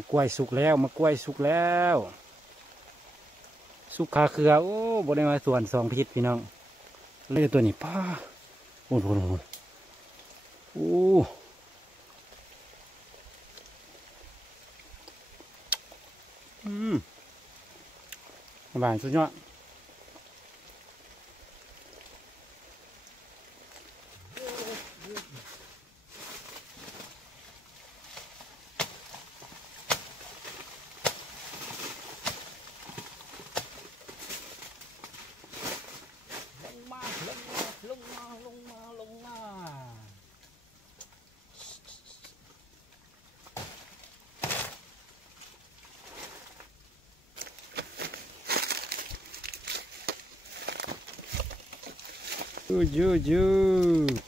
มากล้วยสุกแล้วมากล้วยสุกแล้วสุกขาเครือโอ้บได้มาส่วนสองพิษพี่น้องเลยตัวนี้ป้าโอ้โหโอ้หวานสุดยอดลงมายู